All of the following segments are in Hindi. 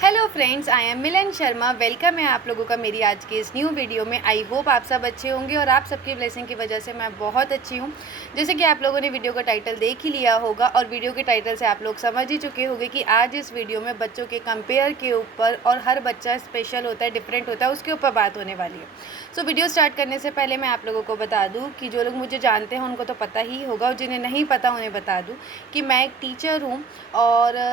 Hello friends, I am Milan Sharma. Welcome है आप लोगों का मेरी आज की इस न्यू वीडियो में। आई होप आप सब अच्छे होंगे और आप सबकी ब्लेसिंग की वजह से मैं बहुत अच्छी हूँ। जैसे कि आप लोगों ने वीडियो का टाइटल देख ही लिया होगा और वीडियो के टाइटल से आप लोग समझ ही चुके होंगे कि आज इस वीडियो में बच्चों के कंपेयर के ऊपर और हर बच्चा स्पेशल होता है, डिफरेंट होता है, उसके ऊपर बात होने वाली है। सो वीडियो स्टार्ट करने से पहले मैं आप लोगों को बता दूँ कि जो लोग मुझे जानते हैं उनको तो पता ही होगा, और जिन्हें नहीं पता उन्हें बता दूँ कि मैं एक टीचर हूँ और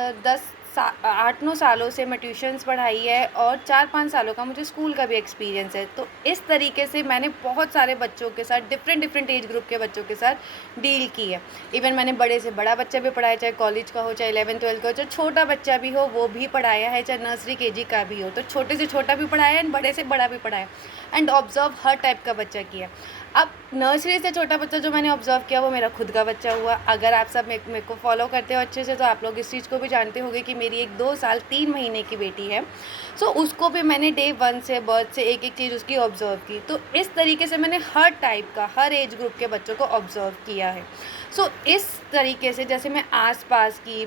8-9 सालों से मैं ट्यूशन्स पढ़ाई है और 4-5 सालों का मुझे स्कूल का भी एक्सपीरियंस है। तो इस तरीके से मैंने बहुत सारे बच्चों के साथ, डिफरेंट एज ग्रुप के बच्चों के साथ डील की है। इवन मैंने बड़े से बड़ा बच्चा भी पढ़ाया, चाहे कॉलेज का हो, चाहे 11th-12 का हो, चाहे छोटा बच्चा भी हो वो भी पढ़ाया है, चाहे नर्सरी केजी का भी हो। तो छोटे से छोटा भी पढ़ाया है, बड़े से बड़ा भी पढ़ाया एंड ऑब्ज़र्व हर टाइप का बच्चा किया। अब नर्सरी से छोटा बच्चा जो मैंने ऑब्ज़र्व किया वो मेरा खुद का बच्चा हुआ। अगर आप सब मेरे को फॉलो करते हो अच्छे से तो आप लोग इस चीज़ को भी जानते होंगे कि मेरी एक 2 साल 3 महीने की बेटी है। सो उसको भी मैंने डे 1 से, बर्थ से एक-एक चीज़ उसकी ऑब्ज़र्व की। तो इस तरीके से मैंने हर टाइप का, हर एज ग्रुप के बच्चों को ऑब्ज़र्व किया है। सो इस तरीके से जैसे मैं आस-पास की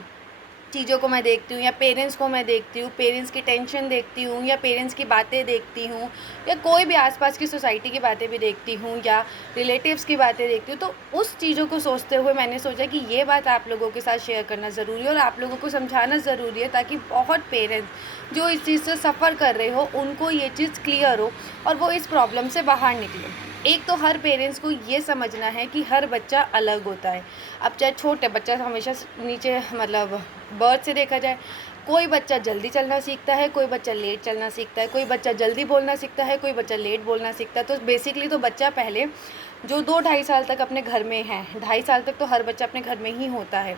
चीज़ों को मैं देखती हूँ या पेरेंट्स को मैं देखती हूँ, पेरेंट्स की टेंशन देखती हूँ या पेरेंट्स की बातें देखती हूँ या कोई भी आसपास की सोसाइटी की बातें भी देखती हूँ या रिलेटिव्स की बातें देखती हूँ, तो उस चीज़ों को सोचते हुए मैंने सोचा कि ये बात आप लोगों के साथ शेयर करना ज़रूरी है और आप लोगों को समझाना ज़रूरी है, ताकि बहुत पेरेंट्स जो इस चीज़ से सफ़र कर रहे हो उनको ये चीज़ क्लियर हो और वो इस प्रॉब्लम से बाहर निकले। एक तो हर पेरेंट्स को ये समझना है कि हर बच्चा अलग होता है। अब चाहे छोटे बच्चा हमेशा नीचे, मतलब बर्थ से देखा जाए, कोई बच्चा जल्दी चलना सीखता है, कोई बच्चा लेट चलना सीखता है, कोई बच्चा जल्दी बोलना सीखता है, कोई बच्चा लेट बोलना सीखता है। तो बेसिकली तो बच्चा पहले जो 2-2.5 साल तक अपने घर में है, 2.5 साल तक तो हर बच्चा अपने घर में ही होता है,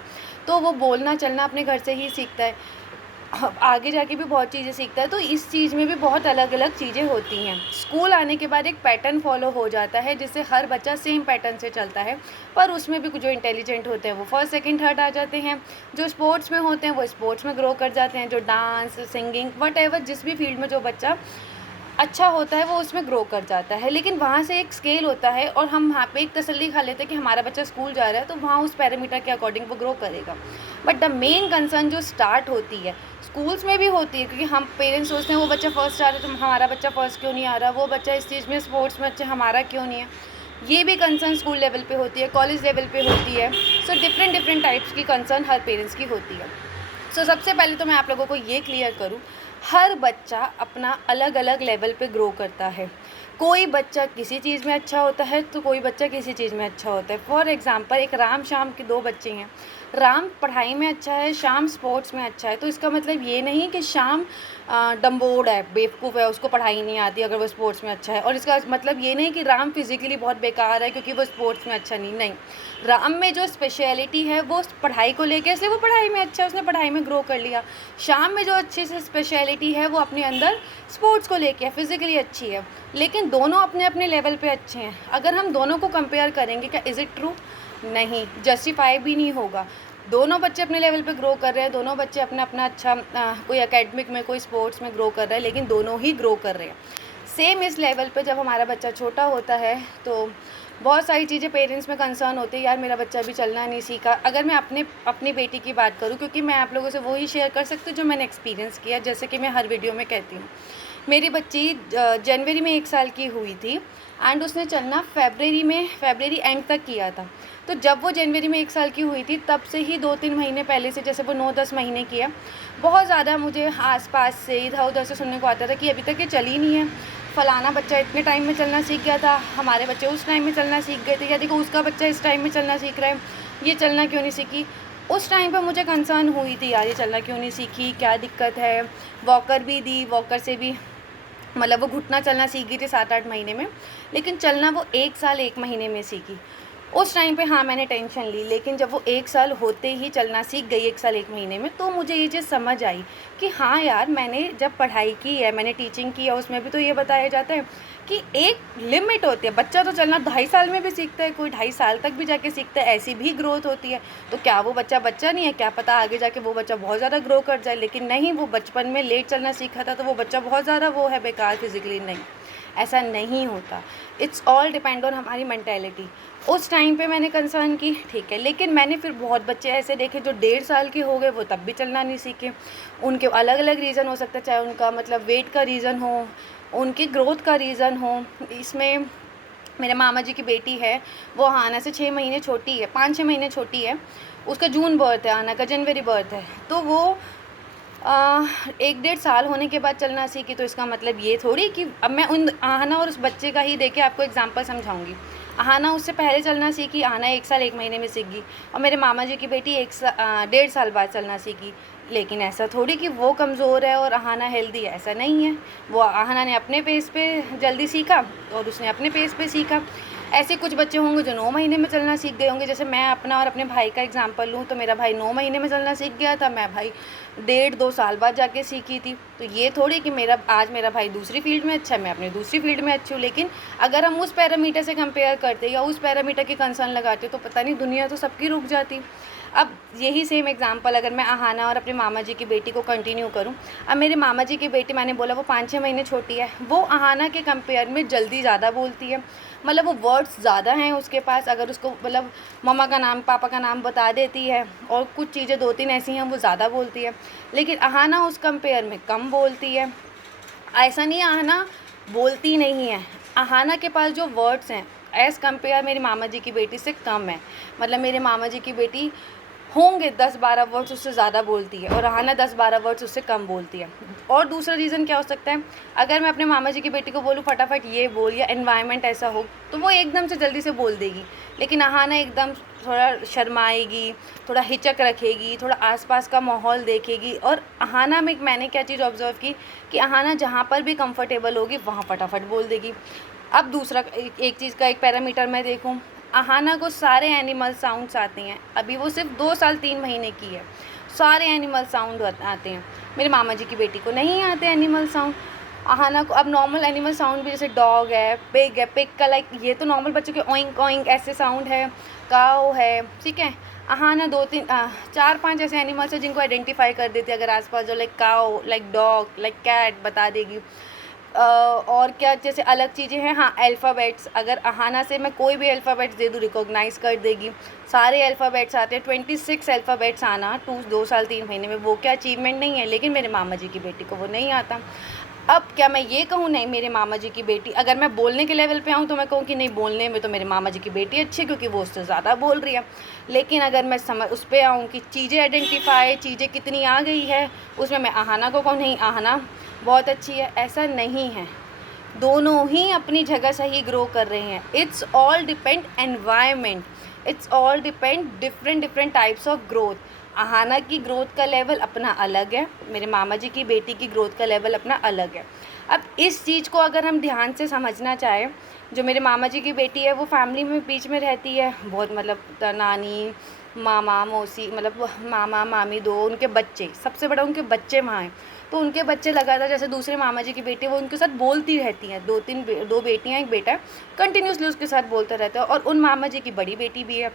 तो वो बोलना चलना अपने घर से ही सीखता है। आगे जाके भी बहुत चीज़ें सीखता है। तो इस चीज़ में भी बहुत अलग-अलग चीज़ें होती हैं। स्कूल आने के बाद एक पैटर्न फ़ॉलो हो जाता है जिससे हर बच्चा सेम पैटर्न से चलता है, पर उसमें भी कुछ जो इंटेलिजेंट होते हैं वो फर्स्ट, सेकंड, थर्ड आ जाते हैं। जो स्पोर्ट्स में होते हैं वो स्पोर्ट्स में ग्रो कर जाते हैं। जो डांस, सिंगिंग, व्हाटएवर जिस भी फील्ड में जो बच्चा अच्छा होता है वो उसमें ग्रो कर जाता है। लेकिन वहाँ से एक स्केल होता है और हम वहाँ पे एक तसल्ली खा लेते हैं कि हमारा बच्चा स्कूल जा रहा है तो वहाँ उस पैरामीटर के अकॉर्डिंग वो ग्रो करेगा। बट द मेन कंसर्न जो स्टार्ट होती है, स्कूल्स में भी होती है, क्योंकि हम पेरेंट्स सोचते हैं वो बच्चा फर्स्ट आ रहा है तो हमारा बच्चा फर्स्ट क्यों नहीं आ रहा, वो बच्चा इस चीज़ में स्पोर्ट्स में अच्छा, हमारा क्यों नहीं है। ये भी कंसर्न स्कूल लेवल पे होती है, कॉलेज लेवल पे होती है। सो डिफरेंट टाइप्स की कंसर्न हर पेरेंट्स की होती है। सबसे पहले तो मैं आप लोगों को ये क्लियर करूँ, हर बच्चा अपना अलग अलग लेवल पे ग्रो करता है। कोई बच्चा किसी चीज़ में अच्छा होता है तो कोई बच्चा किसी चीज़ में अच्छा होता है। फॉर एग्ज़ाम्पल एक राम श्याम के 2 बच्चे हैं। राम पढ़ाई में अच्छा है, श्याम स्पोर्ट्स में अच्छा है। तो इसका मतलब ये नहीं कि श्याम डम्बोड़ है, बेवकूफ़ है, उसको पढ़ाई नहीं आती अगर वो स्पोर्ट्स में अच्छा है। और इसका मतलब ये नहीं कि राम फिज़िकली बहुत बेकार है क्योंकि वो स्पोर्ट्स में अच्छा नहीं। राम में जो स्पेशलिटी है वो पढ़ाई को लेके, इसलिए वो पढ़ाई में अच्छा है, उसने पढ़ाई में ग्रो कर लिया। श्याम में जो अच्छी से स्पेशलिटी है वो अपने अंदर स्पोर्ट्स को लेके है, फिज़िकली अच्छी है। लेकिन दोनों अपने अपने लेवल पे अच्छे हैं। अगर हम दोनों को कंपेयर करेंगे, क्या इज़ इट ट्रू? नहीं, जस्टिफाई भी नहीं होगा। दोनों बच्चे अपने लेवल पे ग्रो कर रहे हैं, दोनों बच्चे अपना अच्छा, कोई एकेडमिक में, कोई स्पोर्ट्स में ग्रो कर रहा है, लेकिन दोनों ही ग्रो कर रहे हैं। सेम इस लेवल पे जब हमारा बच्चा छोटा होता है तो बहुत सारी चीज़ें पेरेंट्स में कंसर्न होते हैं, यार मेरा बच्चा अभी चलना नहीं सीखा। अगर मैं अपनी बेटी की बात करूँ, क्योंकि मैं आप लोगों से वही शेयर कर सकती हूँ जो मैंने एक्सपीरियंस किया, जैसे कि मैं हर वीडियो में कहती हूँ। मेरी बच्ची जनवरी में 1 साल की हुई थी एंड उसने चलना फरवरी एंड तक किया था। तो जब वो जनवरी में 1 साल की हुई थी तब से ही 2-3 महीने पहले से, जैसे वो 9-10 महीने की है, बहुत ज़्यादा मुझे आस-पास से इधर-उधर से सुनने को आता था कि अभी तक ये चली नहीं है। फलाना बच्चा इतने टाइम में चलना सीख गया था, हमारे बच्चे उस टाइम में चलना सीख गए थे, या देखो उसका बच्चा इस टाइम में चलना सीख रहा है, ये चलना क्यों नहीं सीखी। उस टाइम पे मुझे कंसर्न हुई थी, यार ये चलना क्यों नहीं सीखी, क्या दिक्कत है। वॉकर भी दी, वॉकर से भी, मतलब वो घुटना चलना सीख गई थी 7-8 महीने में, लेकिन चलना वो 1 साल 1 महीने में सीखी। उस टाइम पे हाँ मैंने टेंशन ली, लेकिन जब वो 1 साल होते ही चलना सीख गई, 1 साल 1 महीने में, तो मुझे ये चीज़ समझ आई कि हाँ यार, मैंने जब पढ़ाई की है, मैंने टीचिंग की है, उसमें भी तो ये बताया जाता है कि एक लिमिट होती है। बच्चा तो चलना 2.5 साल में भी सीखता है, कोई 2.5 साल तक भी जाके सीखता है, ऐसी भी ग्रोथ होती है। तो क्या वो बच्चा बच्चा नहीं है? क्या पता आगे जाके वो बच्चा बहुत ज़्यादा ग्रो कर जाए। लेकिन नहीं, वो बचपन में लेट चलना सीखा था तो वो बच्चा बहुत ज़्यादा वो है बेकार फिज़िकली, नहीं, ऐसा नहीं होता। इट्स ऑल डिपेंड ऑन हमारी मेंटालिटी। उस टाइम पे मैंने कंसर्न की, ठीक है। लेकिन मैंने फिर बहुत बच्चे ऐसे देखे जो 1.5 साल के हो गए, वो तब भी चलना नहीं सीखे। उनके अलग अलग रीज़न हो सकता है, चाहे उनका मतलब वेट का रीज़न हो, उनकी ग्रोथ का रीज़न हो। इसमें मेरे मामा जी की बेटी है, वो आना से 6 महीने छोटी है, 5-6 महीने छोटी है। उसका जून बर्थ है, आना का जनवरी बर्थ है। तो वो 1-1.5 साल होने के बाद चलना सीखी। तो इसका मतलब ये थोड़ी कि अब मैं उन आहाना और उस बच्चे का ही देके आपको एग्जांपल समझाऊंगी। आहाना उससे पहले चलना सीखी, आहाना 1 साल 1 महीने में सीख गई, और मेरे मामा जी की बेटी 1.5 साल बाद चलना सीखी। लेकिन ऐसा थोड़ी कि वो कमज़ोर है और आहाना हेल्दी है, ऐसा नहीं है। वो आहाना ने अपने पेस पे जल्दी सीखा और उसने अपने पेस पे सीखा। ऐसे कुछ बच्चे होंगे जो 9 महीने में चलना सीख गए होंगे। जैसे मैं अपना और अपने भाई का एग्जांपल लूँ, तो मेरा भाई 9 महीने में चलना सीख गया था, मैं भाई 1.5-2 साल बाद जाके सीखी थी। तो ये थोड़ी कि आज मेरा भाई दूसरी फील्ड में अच्छा है, मैं अपनी दूसरी फील्ड में अच्छी हूँ। लेकिन अगर हम उस पैरामीटर से कंपेयर करते या उस पैरामीटर की कंसर्न लगाते, तो पता नहीं दुनिया तो सबकी रुक जाती। अब यही सेम एग्जांपल अगर मैं आहाना और अपने मामा जी की बेटी को कंटिन्यू करूं। अब मेरे मामा जी की बेटी, मैंने बोला वो 5-6 महीने छोटी है, वो आहाना के कंपेयर में जल्दी ज़्यादा बोलती है। मतलब वो वर्ड्स ज़्यादा हैं उसके पास। अगर उसको मतलब मम्मा का नाम पापा का नाम बता देती है, और कुछ चीज़ें 2-3 ऐसी हैं वो ज़्यादा बोलती है। लेकिन आहाना उस कंपेयर में कम बोलती है। ऐसा नहीं आहाना बोलती नहीं है, आहाना के पास जो वर्ड्स हैं एज़ कंपेयर मेरे मामा जी की बेटी से कम है। मतलब मेरे मामा जी की बेटी होंगे 10-12 वर्ड्स उससे ज़्यादा बोलती है, और आहाना 10-12 वर्ड्स उससे कम बोलती है। और दूसरा रीज़न क्या हो सकता है, अगर मैं अपने मामा जी की बेटी को बोलूँ फटाफट ये बोल, या एनवायरनमेंट ऐसा हो, तो वो एकदम से जल्दी से बोल देगी। लेकिन आहाना एकदम थोड़ा शर्माएगी, थोड़ा हिचक रखेगी, थोड़ा आसपास का माहौल देखेगी। और आहाना में मैंने क्या चीज़ ऑब्ज़र्व की कि आहाना जहाँ पर भी कंफर्टेबल होगी वहाँ फटाफट बोल देगी। अब दूसरा एक चीज़ का एक पैरामीटर मैं देखूँ, आहाना को सारे एनिमल साउंड्स आते हैं। अभी वो सिर्फ 2 साल 3 महीने की है, सारे एनिमल साउंड आते हैं। मेरे मामा जी की बेटी को नहीं आते एनिमल साउंड। आहाना को अब नॉर्मल एनिमल साउंड भी, जैसे डॉग है, पिग का लाइक, ये तो नॉर्मल बच्चों के ओइंक ओइंक ऐसे साउंड है, काऊ है, ठीक है। आहाना 2-3 4-5 ऐसे एनिमल्स हैं जिनको आइडेंटिफाई कर देती है। अगर आसपास जो लाइक काऊ, लाइक डॉग, लाइक कैट बता देगी। और क्या जैसे अलग चीज़ें हैं, हाँ अल्फ़ाबेट्स, अगर आहाना से मैं कोई भी अल्फ़ाबेट्स दे दूँ रिकॉग्नाइज़ कर देगी। सारे अल्फ़ाबेट्स आते हैं, 26 अल्फ़ाबेट्स आना 2 साल 3 महीने में, वो क्या अचीवमेंट नहीं है। लेकिन मेरे मामा जी की बेटी को वो नहीं आता। अब क्या मैं ये कहूँ नहीं मेरे मामा जी की बेटी, अगर मैं बोलने के लेवल पे आऊँ तो मैं कहूँ कि नहीं, बोलने में तो मेरे मामा जी की बेटी अच्छी है क्योंकि वो उससे ज़्यादा बोल रही है। लेकिन अगर मैं उस पर आऊँ कि चीज़ें आइडेंटिफाई, चीज़ें कितनी आ गई है, उसमें मैं आहाना को कहूँ नहीं आहाना बहुत अच्छी है, ऐसा नहीं है। दोनों ही अपनी जगह सही ग्रो कर रहे हैं। It's all depend environment, it's all depend different types of growth. Aahana की ग्रोथ का लेवल अपना अलग है, मेरे मामा जी की बेटी की ग्रोथ का लेवल अपना अलग है। अब इस चीज़ को अगर हम ध्यान से समझना चाहें, जो मेरे मामा जी की बेटी है वो फैमिली में बीच में रहती है बहुत, मतलब नानी मामा मौसी, मतलब मामा मामी, दो उनके बच्चे, सबसे बड़ा उनके बच्चे वहाँ हैं। तो उनके बच्चे लगातार, जैसे दूसरे मामा जी की बेटी वो उनके साथ बोलती रहती हैं, 2 बेटियाँ 1 बेटा है, कंटिन्यूसली उसके साथ बोलता रहता है। और उन मामा जी की बड़ी बेटी भी है,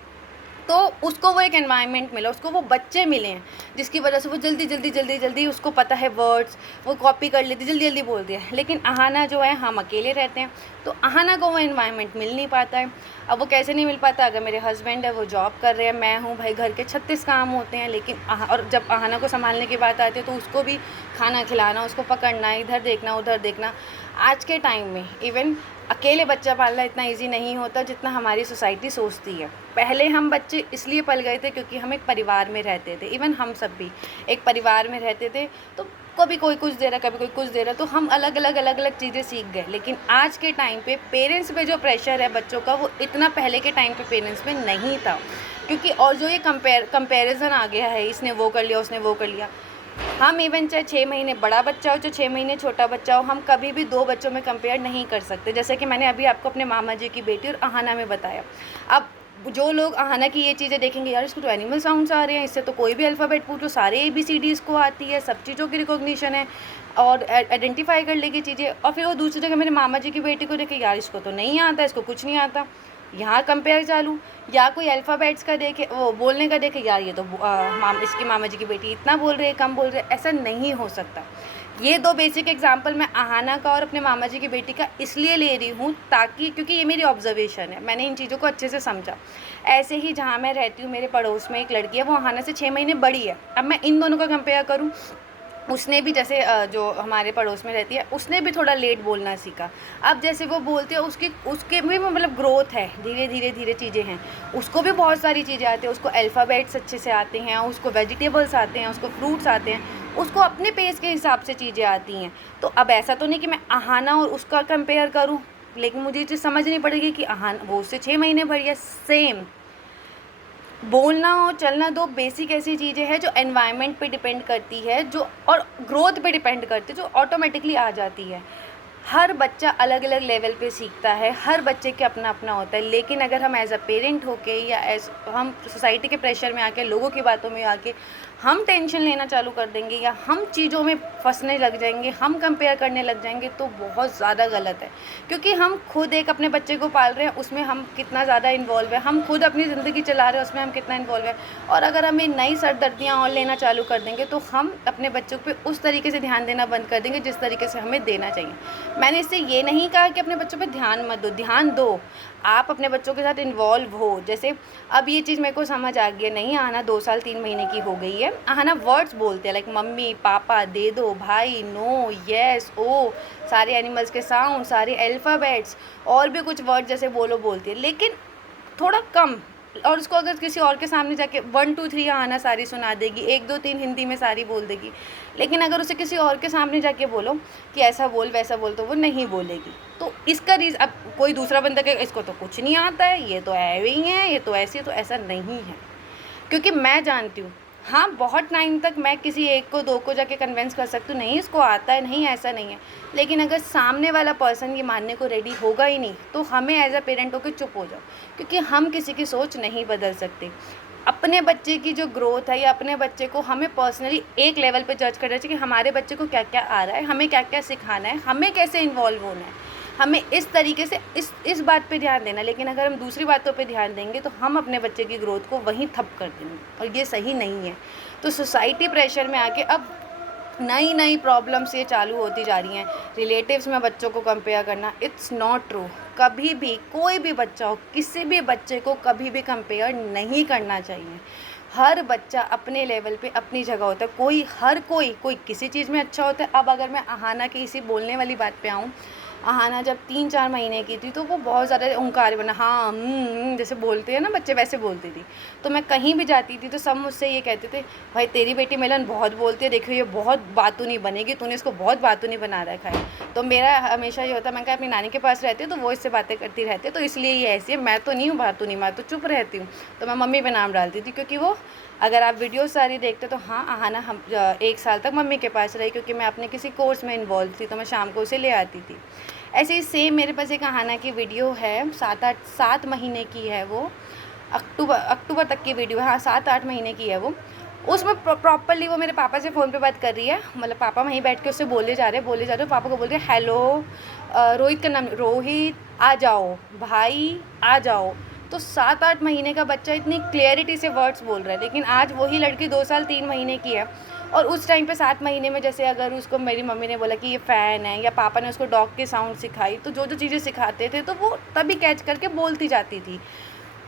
तो उसको वो एक एनवायरनमेंट मिला, उसको वो बच्चे मिले हैं जिसकी वजह से वो जल्दी उसको पता है वर्ड्स, वो कॉपी कर लेती, जल्दी बोलती है। लेकिन आहाना जो है, हम अकेले रहते हैं, तो आहाना को वो एनवायरनमेंट मिल नहीं पाता है। अब वो कैसे नहीं मिल पाता, अगर मेरे हस्बैंड है वो जॉब कर रहे हैं, मैं हूँ भाई, घर के 36 काम होते हैं। लेकिन और जब आहाना को संभालने की बात आती है तो उसको भी खाना खिलाना, उसको पकड़ना, इधर देखना उधर देखना। आज के टाइम में इवन अकेले बच्चा पालना इतना इजी नहीं होता जितना हमारी सोसाइटी सोचती है। पहले हम बच्चे इसलिए पल गए थे क्योंकि हम एक परिवार में रहते थे, इवन हम सब भी एक परिवार में रहते थे। तो कभी कोई कुछ दे रहा, कभी कोई कुछ दे रहा, तो हम अलग अलग चीज़ें सीख गए। लेकिन आज के टाइम पे पेरेंट्स पे जो प्रेशर है बच्चों का, वो इतना पहले के टाइम पे पेरेंट्स में नहीं था। क्योंकि और जो ये कंपेरिज़न आ गया है, इसने वो कर लिया, उसने वो कर लिया। हम इवन चाहे 6 महीने बड़ा बच्चा हो, चाहे 6 महीने छोटा बच्चा हो, हम कभी भी 2 बच्चों में कंपेयर नहीं कर सकते। जैसे कि मैंने अभी आपको अपने मामा जी की बेटी और आहाना में बताया। अब जो लोग आहाना की ये चीज़ें देखेंगे, यार इसको तो एनिमल साउंड्स आ रहे हैं, इससे तो कोई भी अल्फ़ाबेट पूछ लो, सारे ABCD इसको आती है, सब चीज़ों की रिकॉग्निशन है और आइडेंटिफाई कर लेगी चीज़ें। और फिर वो दूसरी जगह मेरे मामा जी की बेटी को देखे, यार इसको तो नहीं आता, इसको कुछ नहीं आता, यहाँ कंपेयर चालू। या कोई अल्फ़ाबेट्स का देखे, वो बोलने का देखे, यार ये तो इसकी मामा जी की बेटी इतना बोल रही है, कम बोल रही है, ऐसा नहीं हो सकता। ये 2 बेसिक एग्जांपल मैं अहाना का और अपने मामा जी की बेटी का इसलिए ले रही हूँ ताकि, क्योंकि ये मेरी ऑब्जर्वेशन है, मैंने इन चीज़ों को अच्छे से समझा। ऐसे ही जहाँ मैं रहती हूँ मेरे पड़ोस में एक लड़की है, वो अहाना से 6 महीने बड़ी है। अब मैं इन दोनों का कंपेयर करूँ, उसने भी जैसे जो हमारे पड़ोस में रहती है उसने भी थोड़ा लेट बोलना सीखा। अब जैसे वो बोलती है उसकी उसके भी मतलब ग्रोथ है, धीरे चीज़ें हैं। उसको भी बहुत सारी चीज़ें आती हैं, उसको अल्फ़ाबेट्स अच्छे से आते हैं, उसको वेजिटेबल्स आते हैं, उसको फ्रूट्स आते हैं, उसको अपने पेस के हिसाब से चीज़ें आती हैं। तो अब ऐसा तो नहीं कि मैं अहाना और उसका कंपेयर करूँ, लेकिन मुझे ये चीज़ समझनी पड़ेगी कि अहाना वो उससे 6 महीने बड़ी है। सेम बोलना और चलना 2 बेसिक ऐसी चीज़ें हैं जो एनवायरनमेंट पे डिपेंड करती है, जो और ग्रोथ पे डिपेंड करती है, जो ऑटोमेटिकली आ जाती है। हर बच्चा अलग अलग लेवल पे सीखता है, हर बच्चे के अपना अपना होता है। लेकिन अगर हम एज अ पेरेंट होके या एज हम सोसाइटी के प्रेशर में आके, लोगों की बातों में आके हम टेंशन लेना चालू कर देंगे या हम चीज़ों में फंसने लग जाएंगे, हम कंपेयर करने लग जाएंगे, तो बहुत ज़्यादा गलत है। क्योंकि हम खुद एक अपने बच्चे को पाल रहे हैं, उसमें हम कितना ज़्यादा इन्वॉल्व है, हम खुद अपनी ज़िंदगी चला रहे हैं, उसमें हम कितना इन्वॉल्व है। और अगर हमें नई सरदर्दियाँ और लेना चालू कर देंगे तो हम अपने बच्चों पे उस तरीके से ध्यान देना बंद कर देंगे जिस तरीके से हमें देना चाहिए। मैंने इससे ये नहीं कहा कि अपने बच्चों पे ध्यान मत दो, ध्यान दो, आप अपने बच्चों के साथ इन्वॉल्व हो। जैसे अब ये चीज़ मेरे को समझ आ गई है, नहीं आना 2 साल 3 महीने की हो गई है, आना वर्ड्स बोलते हैं लाइक मम्मी पापा, दे दो, भाई, नो, येस, ओ, सारे एनिमल्स के साउंड, सारे अल्फ़ाबेट्स और भी कुछ वर्ड जैसे बोलो बोलती है, लेकिन थोड़ा कम। और उसको अगर किसी और के सामने जाके 1 2 3 आना सारी सुना देगी, 1 2 3 हिंदी में सारी बोल देगी, लेकिन अगर उसे किसी और के सामने जाके बोलो कि ऐसा बोल वैसा बोल, तो वो नहीं बोलेगी। तो इसका रीज़न, अब कोई दूसरा बंदा कहेगा इसको तो कुछ नहीं आता है, ये तो ऐवे ही है, ये तो ऐसी है, तो ऐसा नहीं है। क्योंकि मैं जानती हूँ, हाँ, बहुत टाइम तक मैं किसी एक को 2 को जाके कन्विंस कर सकती हूँ, नहीं इसको आता है, नहीं ऐसा नहीं है। लेकिन अगर सामने वाला पर्सन ये मानने को रेडी होगा ही नहीं, तो हमें एज अ पेरेंट होकर चुप हो जाओ, क्योंकि हम किसी की सोच नहीं बदल सकते। अपने बच्चे की जो ग्रोथ है या अपने बच्चे को हमें पर्सनली एक लेवल पे जज करना चाहिए कि हमारे बच्चे को क्या क्या आ रहा है, हमें क्या क्या सिखाना है, हमें कैसे इन्वॉल्व होना है, हमें इस तरीके से इस बात पे ध्यान देना। लेकिन अगर हम दूसरी बातों पे ध्यान देंगे तो हम अपने बच्चे की ग्रोथ को वहीं ठप कर देंगे, और ये सही नहीं है। तो सोसाइटी प्रेशर में आके अब नई नई प्रॉब्लम्स ये चालू होती जा रही हैं। रिलेटिव्स में बच्चों को कंपेयर करना, इट्स नॉट ट्रू। कभी भी कोई भी बच्चा हो, किसी भी बच्चे को कभी भी कंपेयर नहीं करना चाहिए। हर बच्चा अपने लेवल पे अपनी जगह होता है, कोई किसी चीज़ में अच्छा होता है। अब अगर मैं अहाना की इसी बोलने वाली बात पे आऊँ, अहाना जब 3-4 महीने की थी तो वो बहुत ज़्यादा ओंकार बना, हाँ, जैसे बोलते हैं ना बच्चे, वैसे बोलती थी। तो मैं कहीं भी जाती थी तो सब मुझसे ये कहते थे, भाई तेरी बेटी मिलन बहुत बोलती है, देखो ये बहुत बातूनी बनेगी, तूने इसको बहुत बातूनी बना रखा है। तो मेरा हमेशा ये होता, मैं कहा अपनी नानी के पास रहती हूँ तो वो इससे बातें करती रहती है, तो इसलिए ये ऐसी है, मैं तो नहीं हूँ बातूनी, मैं तो चुप रहती हूँ। तो मैं मम्मी पे नाम डालती थी, क्योंकि वो, अगर आप वीडियो सारी देखते तो हाँ, अहाना हम 1 साल तक मम्मी के पास रही, क्योंकि मैं अपने किसी कोर्स में इन्वॉल्व थी, तो मैं शाम को उसे ले आती थी। ऐसे ही सेम मेरे पास एक अहाना की वीडियो है, 7 महीने की है वो, अक्टूबर तक की वीडियो है, हाँ 7-8 महीने की है वो। उसमें प्रॉपरली वो मेरे पापा से फ़ोन पे बात कर रही है, मतलब पापा वहीं बैठ के उससे बोले जा रहे हैं, पापा को बोल रहे हैं हेलो, रोहित का नाम, रोहित आ जाओ, भाई आ जाओ। तो 7-8 महीने का बच्चा इतनी क्लियरिटी से वर्ड्स बोल रहा है, लेकिन आज वही लड़की 2 साल 3 महीने की है। और उस टाइम पे 7 महीने में जैसे अगर उसको मेरी मम्मी ने बोला कि ये फ़ैन है, या पापा ने उसको डॉग की साउंड सिखाई, तो जो चीज़ें सिखाते थे तो वो तभी कैच करके बोलती जाती थी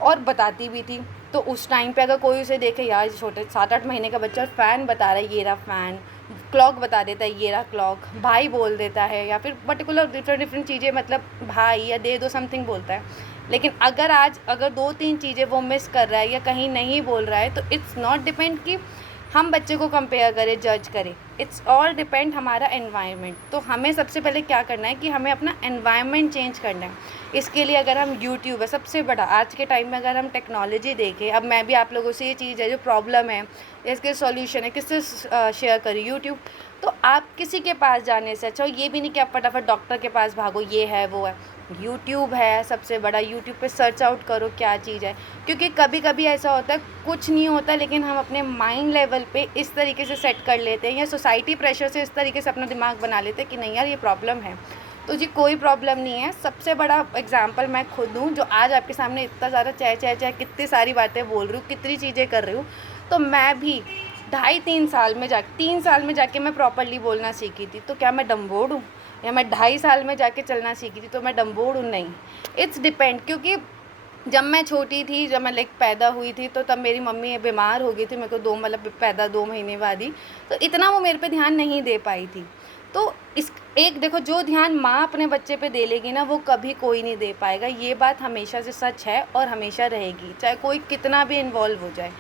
और बताती भी थी। तो उस टाइम पे अगर कोई उसे देखे, यार छोटे 7-8 महीने का बच्चा फ़ैन बता रहा है, ये रहा फ़ैन, क्लॉक बता देता है, ये रहा क्लॉक, भाई बोल देता है, या फिर पर्टिकुलर डिफरेंट चीज़ें, मतलब भाई या दे दो समथिंग बोलता है। लेकिन अगर 2-3 चीज़ें वो मिस कर रहा है या कहीं नहीं बोल रहा है, तो इट्स नॉट डिपेंड कि हम बच्चे को कंपेयर करें, जज करें। इट्स ऑल डिपेंड हमारा एनवायरनमेंट। तो हमें सबसे पहले क्या करना है कि हमें अपना एनवायरनमेंट चेंज करना है। इसके लिए अगर हम यूट्यूब है सबसे बड़ा आज के टाइम में, अगर हम टेक्नोलॉजी देखें, अब मैं भी आप लोगों से ये चीज़ है जो प्रॉब्लम है, इसके सॉल्यूशन है, किससे शेयर करें, यूट्यूब। तो आप किसी के पास जाने से अच्छा ये भी नहीं कि आप फटाफट डॉक्टर के पास भागो, ये है वो है, यूट्यूब है सबसे बड़ा। यूट्यूब पे सर्च आउट करो क्या चीज़ है, क्योंकि कभी कभी ऐसा होता है कुछ नहीं होता, लेकिन हम अपने माइंड लेवल पे इस तरीके से सेट कर लेते हैं, या सोसाइटी प्रेशर से इस तरीके से अपना दिमाग बना लेते हैं कि नहीं यार ये प्रॉब्लम है। तो जी कोई प्रॉब्लम नहीं है। सबसे बड़ा एग्जांपल मैं खुद हूँ, जो आज आपके सामने इतना ज़्यादा चाहे कितनी सारी बातें बोल रही हूँ, कितनी चीज़ें कर रही हूँ। तो मैं भी 3 साल में 3 साल में जाके मैं प्रॉपरली बोलना सीखी थी, तो क्या मैं डम्बोड हूँ? या मैं 2.5 साल में जाके चलना सीखी थी तो मैं डम्बोड हूँ? नहीं, इट्स डिपेंड। क्योंकि जब मैं छोटी थी, जब मैं लाइक पैदा हुई थी, तो तब मेरी मम्मी बीमार हो गई थी मेरे को 2 मतलब पैदा 2 महीने बाद ही, तो इतना वो मेरे पे ध्यान नहीं दे पाई थी। तो इस एक देखो, जो ध्यान माँ अपने बच्चे पे दे लेगी ना, वो कभी कोई नहीं दे पाएगा। ये बात हमेशा से सच है और हमेशा रहेगी, चाहे कोई कितना भी इन्वॉल्व हो जाए।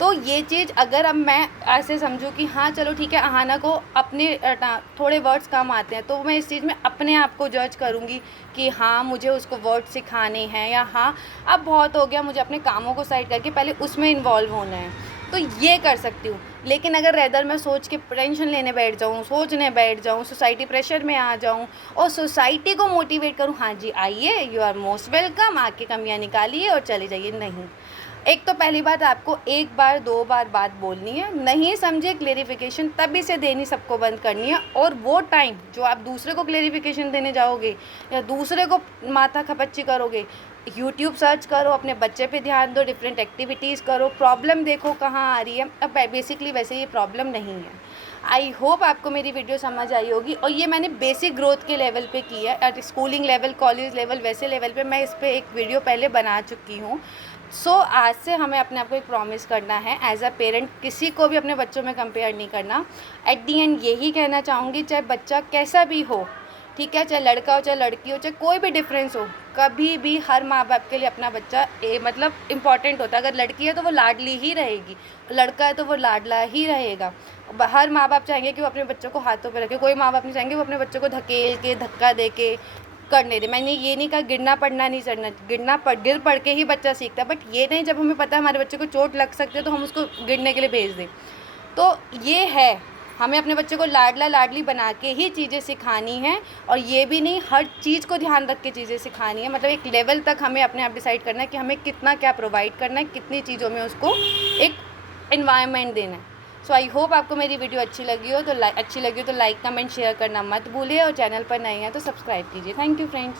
तो ये चीज़ अगर अब मैं ऐसे समझूँ कि हाँ चलो ठीक है, अहाना को अपने थोड़े वर्ड्स कम आते हैं, तो मैं इस चीज़ में अपने आप को जज करूँगी कि हाँ मुझे उसको वर्ड सिखाने हैं, या हाँ अब बहुत हो गया, मुझे अपने कामों को साइड करके पहले उसमें इन्वॉल्व होना है, तो ये कर सकती हूँ। लेकिन अगर रेदर मैं सोच के टेंशन लेने बैठ जाऊँ, सोचने बैठ जाऊँ, सोसाइटी प्रेशर में आ जाऊँ और सोसाइटी को मोटिवेट करूँ, हाँ जी आइए, यू आर मोस्ट वेलकम, आके कमियाँ निकालिए और चले जाइए, नहीं। एक तो पहली बात, आपको 1 बार 2 बार बात बोलनी है, नहीं समझे क्लेरिफिकेशन तभी से देनी सबको बंद करनी है। और वो टाइम जो आप दूसरे को क्लेरिफिकेशन देने जाओगे या दूसरे को माथा खपच्ची करोगे, यूट्यूब सर्च करो, अपने बच्चे पे ध्यान दो, डिफरेंट एक्टिविटीज़ करो, प्रॉब्लम देखो कहाँ आ रही है। अब बेसिकली वैसे ये प्रॉब्लम नहीं है। आई होप आपको मेरी वीडियो समझ आई होगी, और ये मैंने बेसिक ग्रोथ के लेवल पे की है। At schooling level, college level, वैसे लेवल पे मैं इस पर एक वीडियो पहले बना चुकी हूँ। आज से हमें अपने आप को एक प्रॉमिस करना है, एज अ पेरेंट किसी को भी अपने बच्चों में कंपेयर नहीं करना। एट दी एंड यही कहना चाहूँगी, चाहे बच्चा कैसा भी हो, ठीक है, चाहे लड़का हो चाहे लड़की हो, चाहे कोई भी डिफरेंस हो, कभी भी हर माँ बाप के लिए अपना बच्चा मतलब इम्पॉर्टेंट होता है। अगर लड़की है तो वो लाडली ही रहेगी, लड़का है तो वो लाडला ही रहेगा। हर माँ बाप चाहेंगे कि वो अपने बच्चों को हाथों पे रखे, कोई माँ बाप नहीं चाहेंगे वो अपने बच्चों को धकेल के, धक्का दे के करने दे। मैंने ये नहीं कहा गिरना पड़ना नहीं चढ़ना, गिर पड़ के ही बच्चा सीखता है, बट ये नहीं जब हमें पता है हमारे बच्चे को चोट लग सकती है तो हम उसको गिरने के लिए भेज दें। तो ये है, हमें अपने बच्चे को लाडला लाडली बना के ही चीज़ें सिखानी हैं, और ये भी नहीं हर चीज़ को ध्यान रख के चीज़ें सिखानी है। मतलब एक लेवल तक हमें अपने आप डिसाइड करना है कि हमें कितना क्या प्रोवाइड करना है, कितनी चीज़ों में उसको एक एनवायरनमेंट देना है। सो आई होप आपको मेरी वीडियो अच्छी लगी हो तो लाइक कमेंट शेयर करना मत भूलिए, और चैनल पर नए हैं तो सब्सक्राइब कीजिए। Thank you friends.